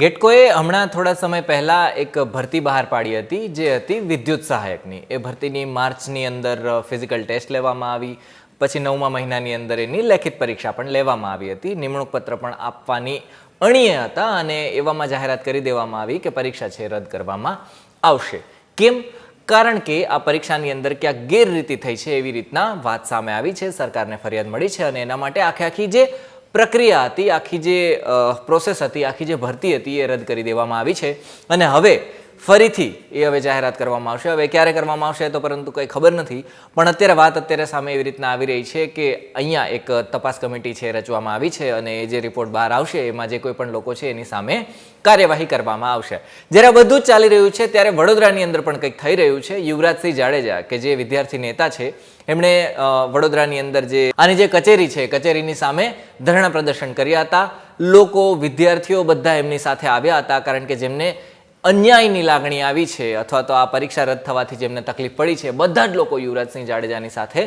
ગેટકોએ હમણાં થોડા સમય પહેલાં એક ભરતી બહાર પાડી હતી જે હતી વિદ્યુત સહાયકની. એ ભરતીની માર્ચની અંદર ફિઝિકલ ટેસ્ટ લેવામાં આવી, પછી 9મા મહિનાની અંદર એની લેખિત પરીક્ષા પણ લેવામાં આવી હતી. નિમણૂક પત્ર પણ આપવાની અણીએ હતા અને એવામાં જાહેરાત કરી દેવામાં આવી કે પરીક્ષા છે રદ કરવામાં આવશે. કેમ? કારણ કે આ પરીક્ષાની અંદર ક્યાંક ગેરરીતિ થઈ છે એવી રીતના વાત સામે આવી છે, સરકારને ફરિયાદ મળી છે અને એના માટે આખી જે પ્રક્રિયા હતી, આખી જે પ્રોસેસ હતી, આખી જે ભરતી હતી એ રદ કરી દેવામાં આવી છે અને હવે ફરીથી એ હવે જાહેરાત કરવામાં આવશે. હવે ક્યારે કરવામાં આવશે તો પરંતુ કંઈ ખબર નથી, પણ અત્યારે સામે એવી રીતના આવી રહી છે કે અહીંયા એક તપાસ કમિટી છે રચવામાં આવી છે અને એ જે રિપોર્ટ બહાર આવશે એમાં જે કોઈ પણ લોકો છે એની સામે કાર્યવાહી કરવામાં આવશે. જ્યારે બધું જ ચાલી રહ્યું છે ત્યારે વડોદરાની અંદર પણ કંઈક થઈ રહ્યું છે. યુવરાજસિંહ જાડેજા કે જે વિદ્યાર્થી નેતા છે એમણે વડોદરાની અંદર જે આની જે કચેરી છે કચેરીની સામે ધરણા પ્રદર્શન કર્યા હતા. લોકો, વિદ્યાર્થીઓ બધા એમની સાથે આવ્યા હતા કારણ કે જેમને અન્યાયની લાગણી આવી છે અથવા તો આ પરીક્ષા રદ થવાથી જેમને તકલીફ પડી છે બધા જ લોકો યુવરાજસિંહ જાડેજાની સાથે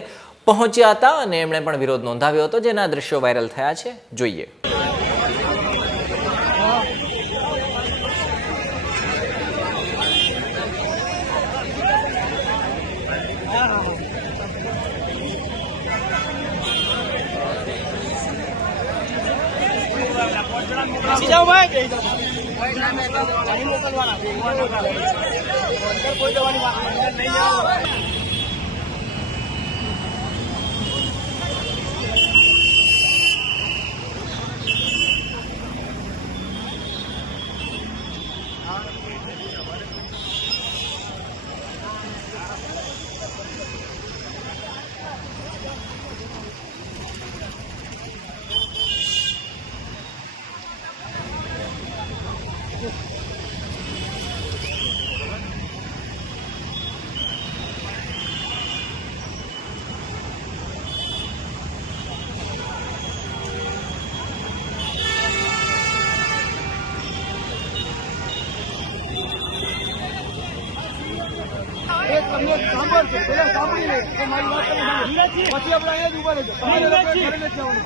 પહોંચ્યા હતા અને એમણે પણ વિરોધ નોંધાવ્યો હતો, જેના દ્રશ્યો વાયરલ થયા છે. જોઈએ. તમને સાંભળશે, પેલા સાંભળી લે તો મારી વાત તમે સાંભળો. પછી આપણે અહીંયા જ ઉભા રહેજો. તમારે લોકો ઘરે નથી જવાનું.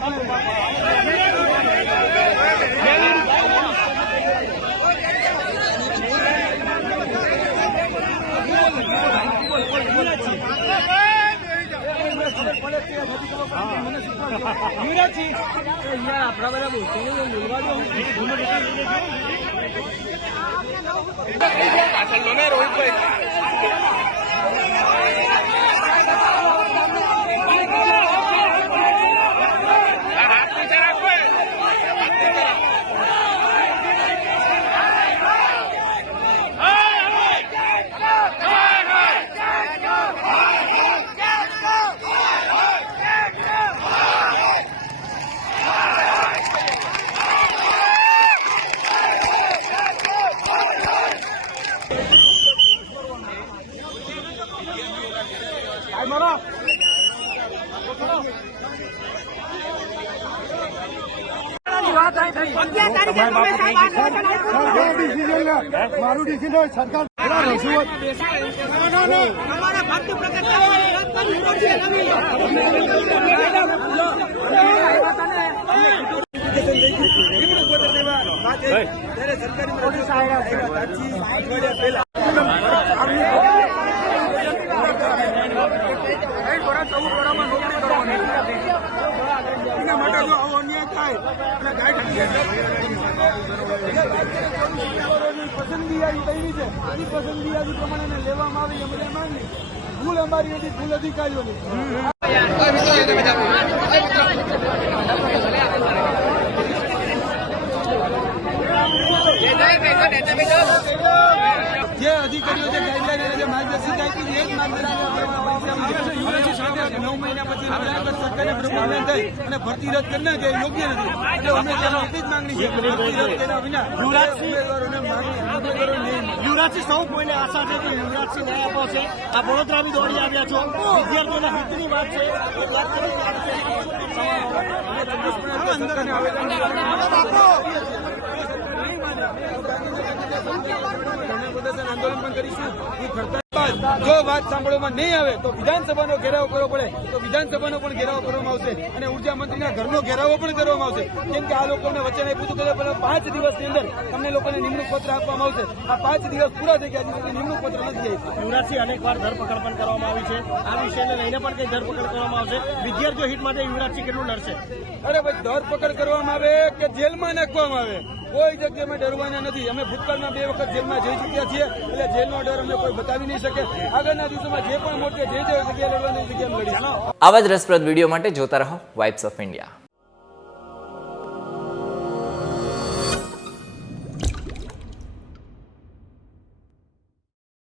મારું ડિસિઝન સરકાર પસંદગી યાદી થઈ છે. એની પસંદગી યાદી પ્રમાણે લેવામાં આવી એમ માંગણી ભૂલ અમારી નથી, ભૂલ અધિકારીઓની. જે અધિકારીઓ જે ગાઈડલાઈન જે માર્ગદર્શિકા આપી એ જ માર્ગદર્શિકા 9 મહિના પછી સરકારે પ્રમાણ થઈ અને ભરતી રદ કરી નાખે યોગ્ય નથી. એટલે અમે એટલી જ માંગણી છે ભરતી રદ કર્યા વિના ઉમેદવારોને યુવરાજસિંહ સૌ કોઈને આશા છે કે યુવરાજસિંહ ન્યાય અપાશે. આ વડોદરાની દોડી આવ્યા છો, વિદ્યાર્થીઓના હિતની વાત છે. આંદોલન પણ કરીશું. બાદ જો વાત સાંભળવામાં નહીં આવે તો વિધાનસભાનો ઘેરાવો કરવો પડે તો વિધાનસભાનો પણ ઘેરાવો કરવામાં આવશે અને ઉર્જા મંત્રીના ઘરનો ઘેરાવો પણ કરવામાં આવશે. કેમ કે આ લોકોને વચન આપ્યું હતું કે 5 દિવસની અંદર તમને લોકોને નિમણૂક પત્ર આપવામાં આવશે. આ 5 દિવસ પૂરા થઈ ગયા હજી નિમણૂક પત્ર નથી આપ્યું. યુવરાજસિંહ અનેકવાર ધરપકડ પણ કરવામાં આવી છે. આ વિષયને લઈને પણ કઈ ધરપકડ કરવામાં આવશે? વિદ્યાર્થીઓ હિત માટે યુવરાજસિંહ કેટલું લડશે? અરે ભાઈ, ધરપકડ કરવામાં આવે કે જેલમાં નાખવામાં આવે કોઈ જગ્યાએ અમે ડરવાના નથી. અમે ભૂતકાળમાં 2 વખત જેલમાં જઈ ચૂક્યા છીએ એટલે જેલનો ડર અમને કોઈ બતાવી નહીં શકે. આગળના દિવસોમાં જે પણ મોટે જે જગ્યાએ લડવાની જગ્યાએ લડીશું. આવા જ રસપ્રદ વિડીયો માટે જોતા રહો વાઇબ્સ ઓફ ઇન્ડિયા.